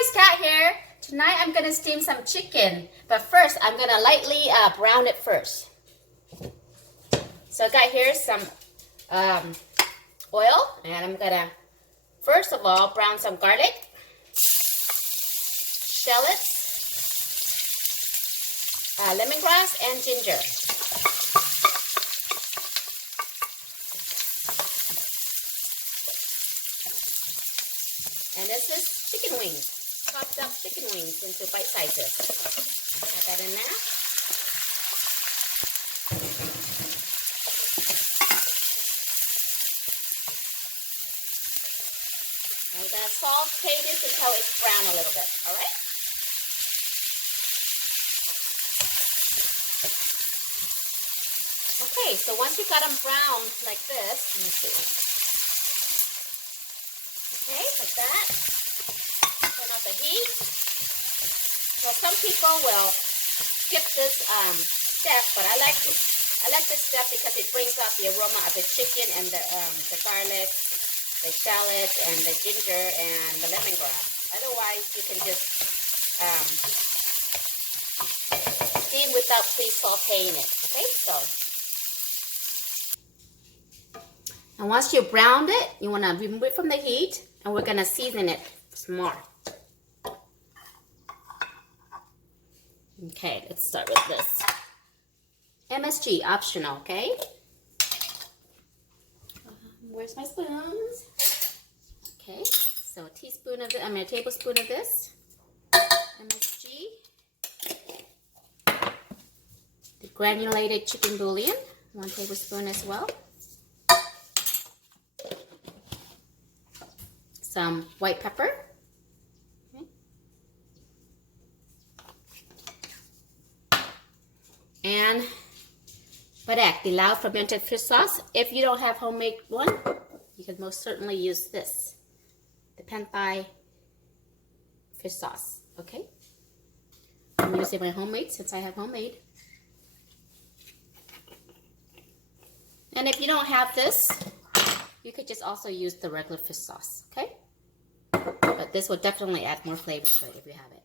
guys, Kat here. Tonight I'm gonna steam some chicken, but first I'm gonna lightly brown it first. So I got here some oil, and I'm gonna first of all brown some garlic, shallots, lemongrass, and ginger. And this is chicken wings, chopped up chicken wings into bite sizes. Add that in there. I'm going to saute this until it's brown a little bit, all right? Okay, so once you got them brown like this, let me see. Okay, like that. Turn off the heat. So some people will skip this step, but I like this step because it brings out the aroma of the chicken and the garlic, the shallots, and the ginger and the lemongrass. Otherwise, you can just steam without pre-sauteing it. Okay, so. And once you browned it, you want to remove it from the heat, and we're going to season it some more. Okay, let's start with this. MSG, optional, okay? Where's my spoons? Okay, so a tablespoon of this. MSG. The granulated chicken bouillon, 1 tablespoon as well. Some white pepper. Okay. And padek, the loud fermented fish sauce. If you don't have homemade one, you can most certainly use this, the Panthai fish sauce. Okay, I'm using my homemade since I have homemade. And if you don't have this, you could just also use the regular fish sauce, okay? But this will definitely add more flavor to it if you have it.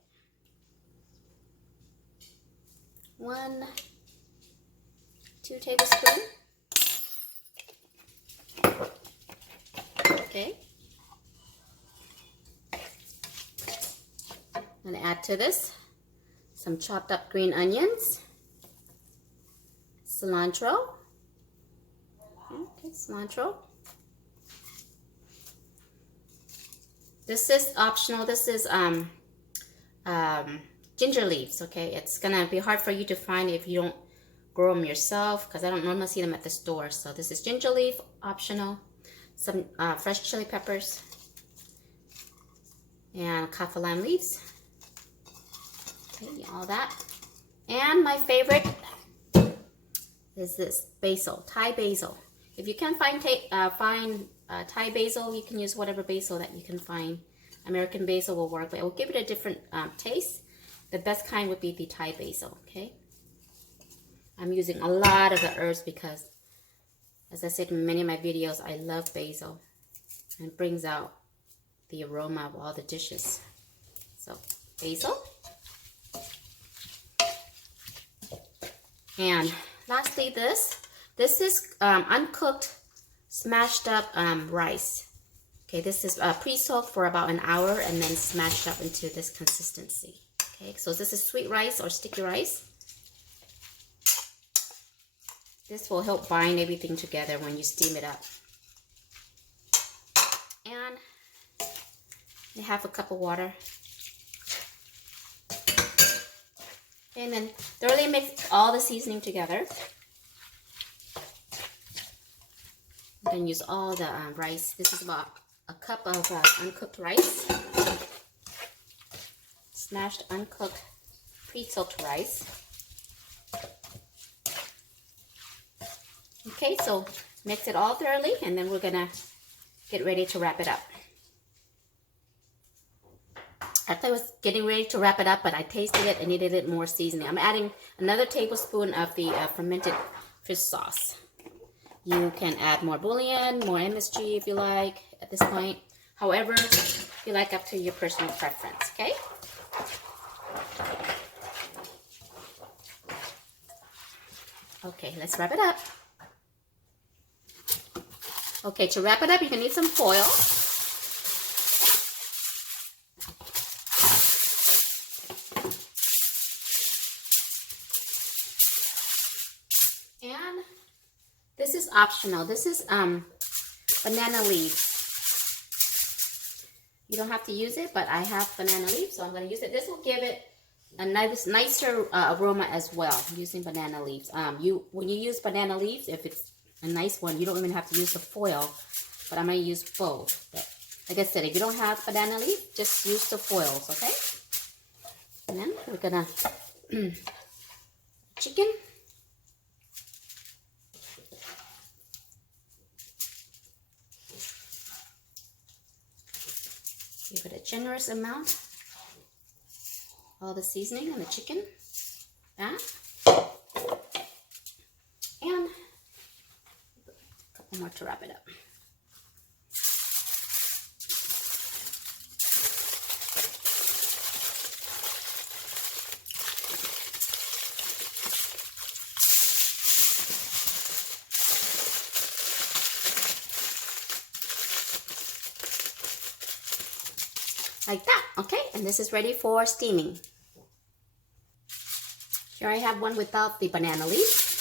1, 2 tablespoons. Okay. I'm going to add to this some chopped up green onions, cilantro. Okay, cilantro. This is optional. This is ginger leaves, okay? It's gonna be hard for you to find if you don't grow them yourself, because I don't normally see them at the store. So this is ginger leaf, optional. Some fresh chili peppers and kaffir lime leaves. Okay, all that. And my favorite is this basil, Thai basil. If you can't find Thai basil, you can use whatever basil that you can find. American basil will work, but it will give it a different taste. The best kind would be the Thai basil, okay? I'm using a lot of the herbs because, as I said in many of my videos, I love basil. And it brings out the aroma of all the dishes. So, basil. And lastly, this is uncooked, smashed up rice. Okay, this is pre-soaked for about an hour and then smashed up into this consistency. Okay, so this is sweet rice or sticky rice. This will help bind everything together when you steam it up. And half a cup of water. And then thoroughly mix all the seasoning together. You can use all the rice. This is about a cup of uncooked rice. Smashed, uncooked, pre-soaked rice. Okay, so mix it all thoroughly, and then we're gonna get ready to wrap it up. I thought I was getting ready to wrap it up, but I tasted it and needed it more seasoning. I'm adding another tablespoon of the fermented fish sauce. You can add more bouillon, more MSG if you like at this point. However, you like up to your personal preference, okay? Okay, let's wrap it up. Okay, to wrap it up, you're gonna need some foil. And this is optional. This is banana leaves. You don't have to use it, but I have banana leaves, so I'm gonna use it. This will give it a nicer aroma as well, using banana leaves. When you use banana leaves, if it's a nice one, you don't even have to use the foil, but I'm going to use both. But like I said, if you don't have banana leaf, just use the foils, okay? And then we're going to chicken. Give it a generous amount. All the seasoning on the chicken, that, and a couple more to wrap it up. Like that, okay? And this is ready for steaming. Here I have one without the banana leaf.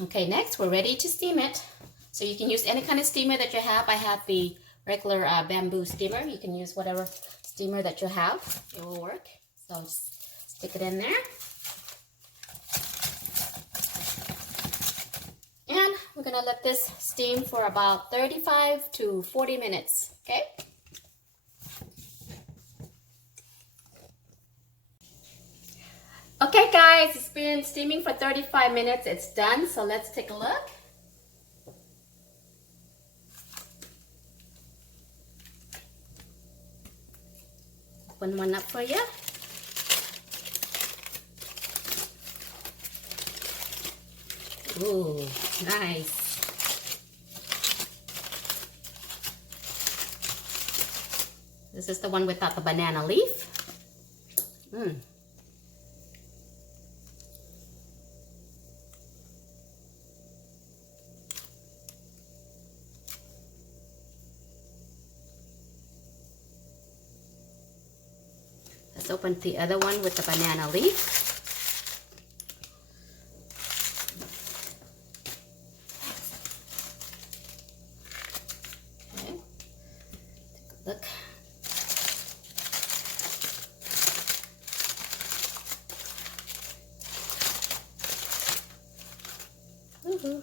Okay, next we're ready to steam it. So you can use any kind of steamer that you have. I have the regular bamboo steamer. You can use whatever steamer that you have. It will work. So just stick it in there. And we're going to let this steam for about 35 to 40 minutes, okay? Okay guys, it's been steaming for 35 minutes. It's done, so let's take a look. Open one up for you. Ooh, nice. This is the one without the banana leaf. Let's open the other one with the banana leaf. Okay, take a look. Woohoo!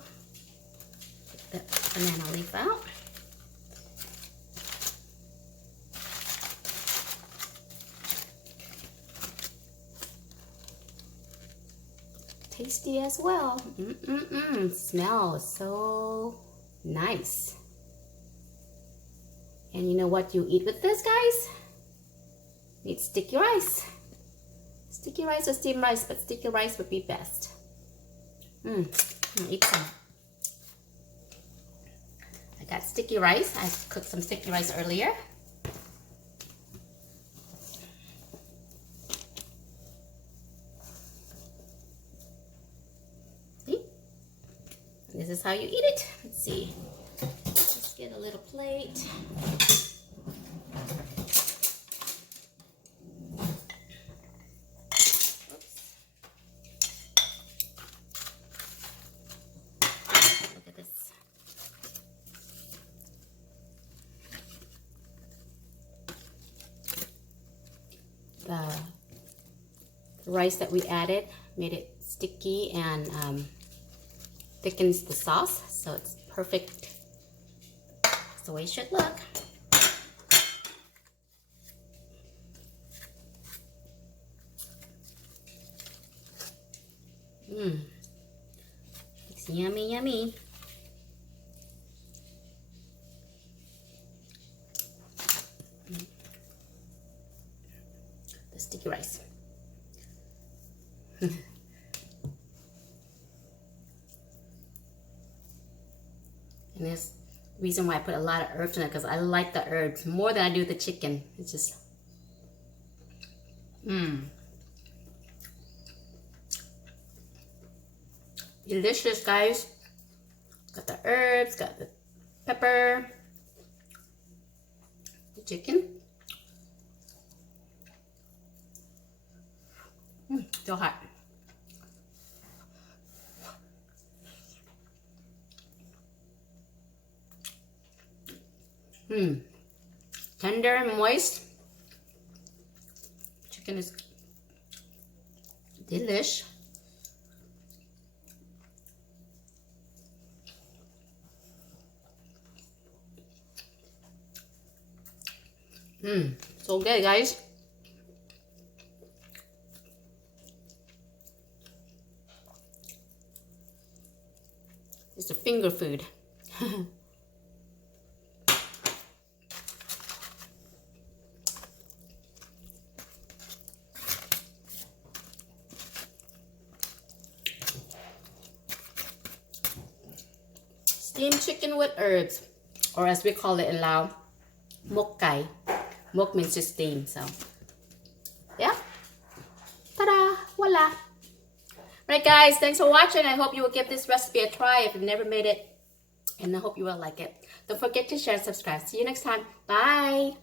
Take the banana leaf out. Tasty as well. Smells so nice. And you know what you eat with this, guys? You need sticky rice. Sticky rice or steamed rice, but sticky rice would be best. I'll eat some. I got sticky rice. I cooked some sticky rice earlier. This is how you eat it. Let's see. Let's get a little plate. Oops. Look at this. The rice that we added made it sticky and thickens the sauce, so it's perfect. That's the way it should look. It's yummy, yummy. sticky rice. And there's the reason why I put a lot of herbs in it, because I like the herbs more than I do the chicken. It's just, delicious, guys. Got the herbs, got the pepper, the chicken. So hot. Tender and moist. Chicken is delish. So good, guys. It's a finger food. Steamed chicken with herbs, or as we call it in Lao, mok kai. Mok means to steam, so yeah. Ta-da! Voila! Right, guys, thanks for watching. I hope you will give this recipe a try if you've never made it, and I hope you will like it. Don't forget to share and subscribe. See you next time. Bye!